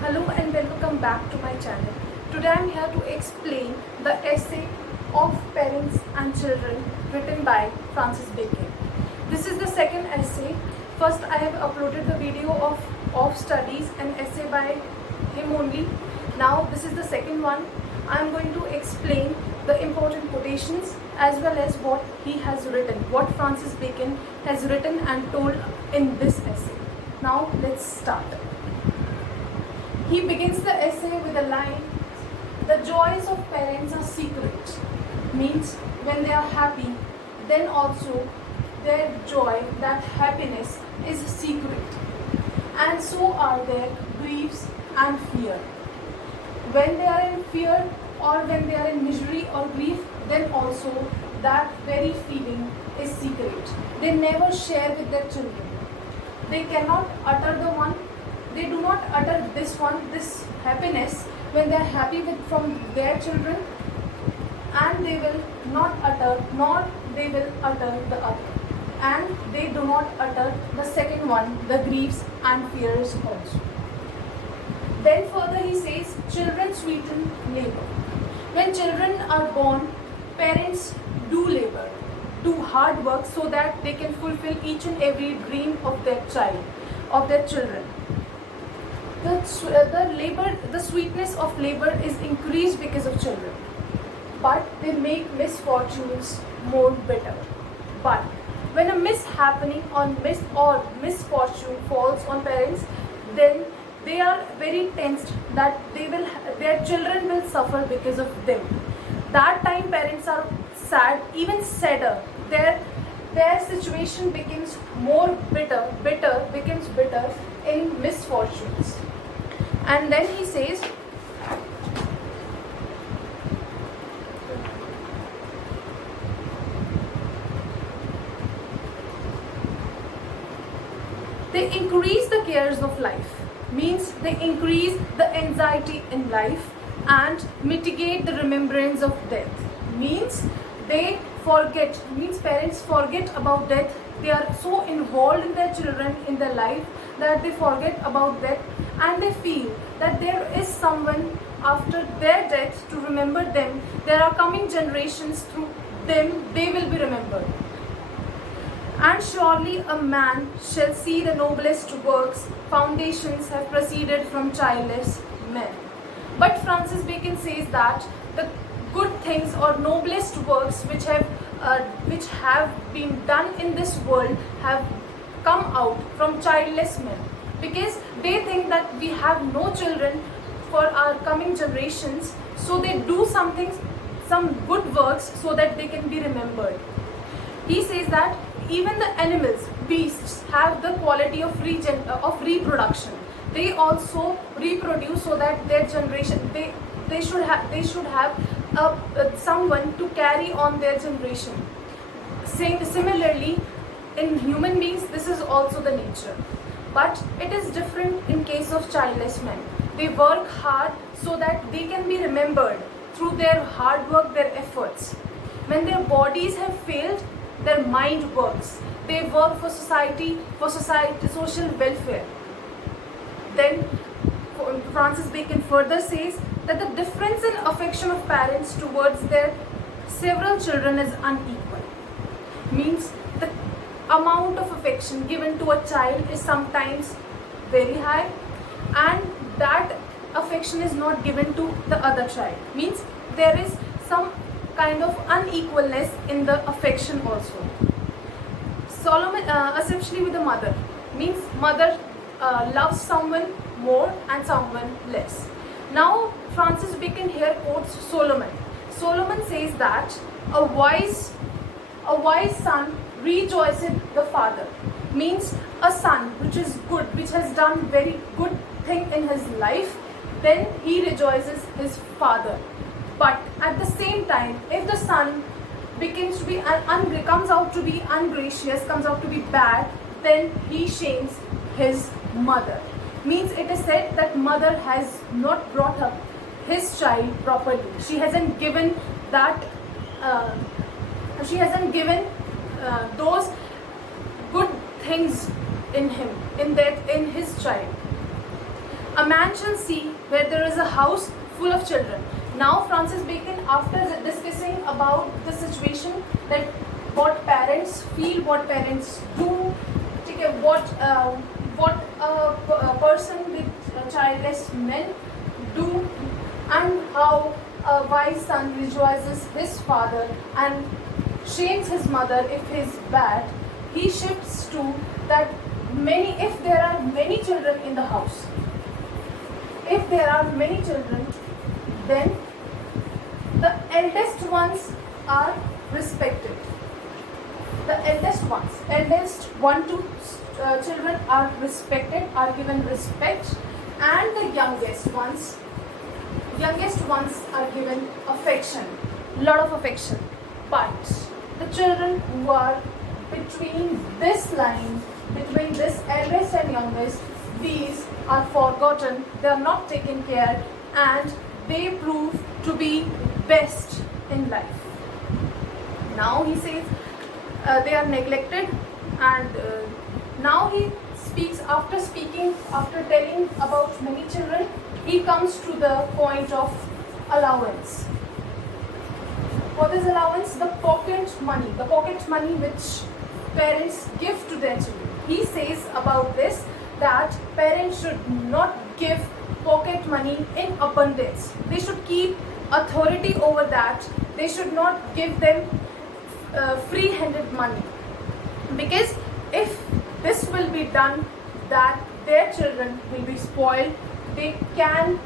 Hello and welcome back to my channel. Today I am here to explain the essay of Parents and Children written by Francis Bacon. This is the second essay. First I have uploaded the video of studies, an essay by him only. Now this is the second one. I am going to explain the important quotations as well as what he has written, what Francis Bacon has written and told in this essay. Now let's start. He begins the essay with a line, "The joys of parents are secret." Means when they are happy, then also their joy, that happiness is secret. And so are their griefs and fear. When they are in fear or when they are in misery or grief, then also that very feeling is secret. They never share with their children. They cannot utter the one. They do not utter this one, this happiness when they are happy from their children, and they will not utter, nor they will utter the other, and they do not utter the second one, the griefs and fears also. Then further he says, children sweeten labor. When children are born, parents do labor, do hard work so that they can fulfill each and every dream of their child, of their children. The sweetness of labor is increased because of children, but they make misfortunes more bitter. But when a mishappening or misfortune falls on parents, then they are very tensed that their children will suffer because of them. That time parents are sad, even sadder. Their situation becomes more becomes bitter in misfortunes. And then he says, they increase the cares of life. Means they increase the anxiety in life and mitigate the remembrance of death. Means they forget, means parents forget about death. They are so involved in their children, in their life, that they forget about death, and they feel that there is someone after their death to remember them. There are coming generations, through them they will be remembered. And surely a man shall see the noblest works, foundations have proceeded from childless men. But Francis Bacon says that the good things or noblest works which have been done in this world have come out from childless men, because they think that we have no children for our coming generations, so they do some good works so that they can be remembered. He says that even the animals, beasts, have the quality of reproduction. They also reproduce so that their generation, they should have someone to carry on their generation. Similarly, in human beings, this is also the nature. But it is different in case of childless men. They work hard so that they can be remembered through their hard work, their efforts. When their bodies have failed, their mind works. They work for society, social welfare. Then Francis Bacon further says that the difference in affection of parents towards their several children is unequal. Means the amount of affection given to a child is sometimes very high, and that affection is not given to the other child. Means there is some kind of unequalness in the affection also. Solomon, essentially with the mother, means mother loves someone more and someone less. Now Francis Bacon here quotes Solomon. Solomon says that a wise son rejoiceth the father. Means a son which is good, which has done very good thing in his life, then he rejoices his father. But at the same time, if the son comes out to be ungracious, comes out to be bad, then he shames his mother. Means it is said that mother has not brought up his child properly. She hasn't given that. Those good things in him, in his child. A man shall see where there is a house full of children. Now Francis Bacon, after discussing about the situation, that what parents feel, what parents do, what a person with childless men do, and how a wise son rejoices his father and shames his mother if he is bad, he shifts to that if there are many children in the house, if there are many children, then the eldest ones are respected. The eldest two children are respected, are given respect, and the youngest ones are given affection, lot of affection. But the children who are between this line, between this eldest and youngest, these are forgotten, they are not taken care, and they prove to be best in life. Now he says they are neglected, and now he speaks, after telling about many children, he comes to the point of allowance. What is allowance? The pocket money which parents give to their children. He says about this that parents should not give pocket money in abundance. They should keep authority over that. They should not give them free-handed money, because if this will be done, that their children will be spoiled. They can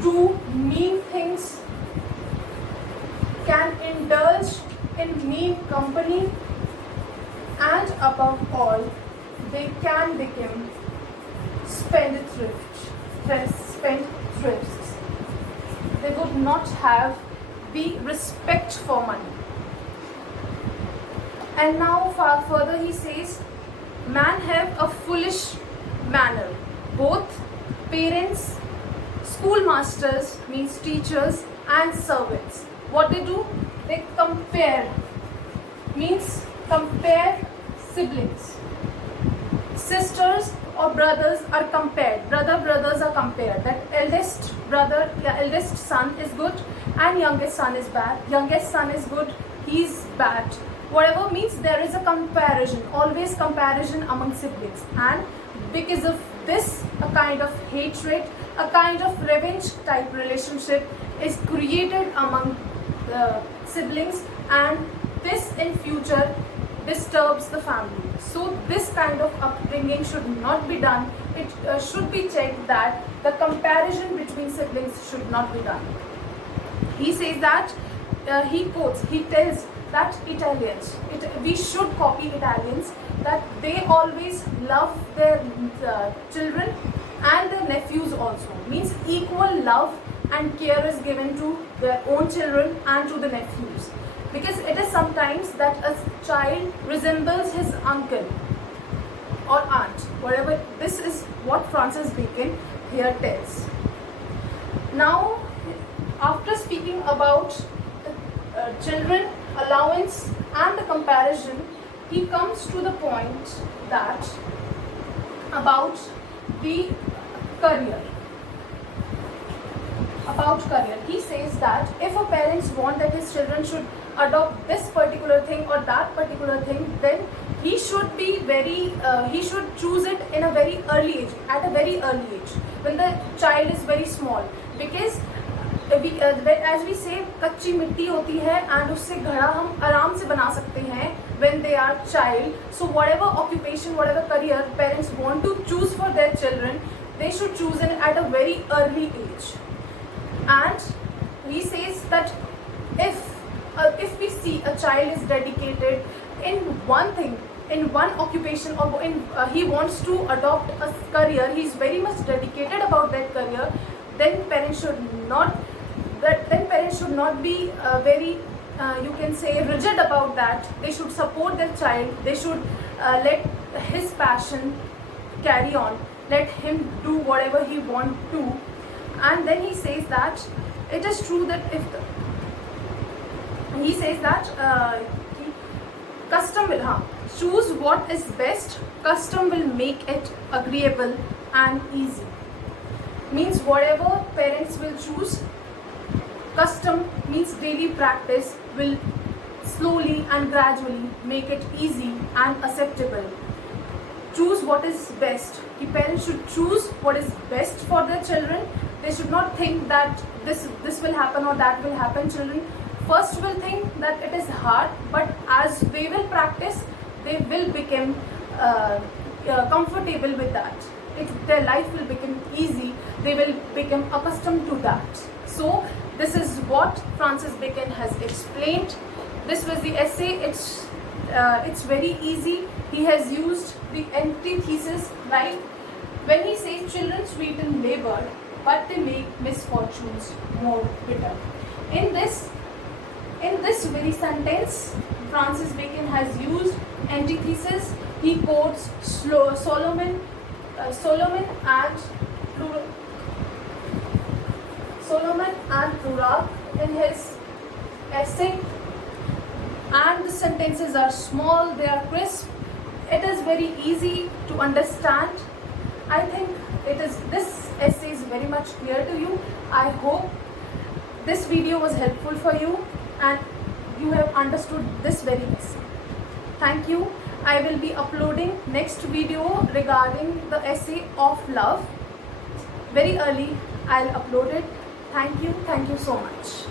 do mean things, can indulge in mean company, and above all, they can become spendthrifts. They would not have the respect for money. And now far further he says, man have a foolish manner. Both parents, schoolmasters, means teachers, and servants, what they do, they compare siblings. Sisters or brothers are compared. Brothers are compared. That eldest son is good and youngest son is bad. Youngest son is good, he's bad. Whatever, means there is a comparison, always comparison among siblings. And because of this, a kind of hatred, a kind of revenge type relationship is created among the siblings, and this in future disturbs the family. So this kind of upbringing should not be done. It should be checked that the comparison between siblings should not be done. He says that, he tells that Italians, we should copy Italians, that they always love their children and their nephews also. Means equal love and care is given to their own children and to the nephews. Because it is sometimes that a child resembles his uncle or aunt, whatever. This is what Francis Bacon here tells. Now, after speaking about children, allowance and the comparison, he comes to the point that about the career. About career, he says that if a parents want that his children should adopt this particular thing or that particular thing, then he should be he should choose it in a very early age, at a very early age, when the child is very small. Because as we say, कच्ची मिट्टी होती है and उससे घड़ा हम आराम से बना सकते हैं when they are child. So whatever occupation, whatever career parents want to choose for their children, they should choose it at a very early age. And he says that if we see a child is dedicated in one thing, in one occupation, or he wants to adopt a career, he is very much dedicated about that career, then parents should not be very you can say rigid about that. They should support their child. They should let his passion carry on, let him do whatever he wants to. And then he says that it is true that custom will choose what is best. Custom will make it agreeable, and easy. Means whatever parents will choose, custom means daily practice will slowly and gradually make it easy and acceptable. Choose what is best. The parents should choose what is best for their children. They should not think that this will happen or that will happen. Children first will think that it is hard, but as they will practice, they will become comfortable with that. Their life will become easy. They will become accustomed to that. So this is what Francis Bacon has explained. This was the essay. It's very easy. He has used the antithesis, right? When he says children sweeten labor, but they make misfortunes more bitter. In this very sentence, Francis Bacon has used antithesis. He quotes Solomon and Plutarch in his essay. And the sentences are small, they are crisp. It is very easy to understand. I think this essay is very much clear to you. I hope this video was helpful for you and you have understood this very essay. Thank you. I will be uploading next video regarding the essay of love. Very early I'll upload it. Thank you so much.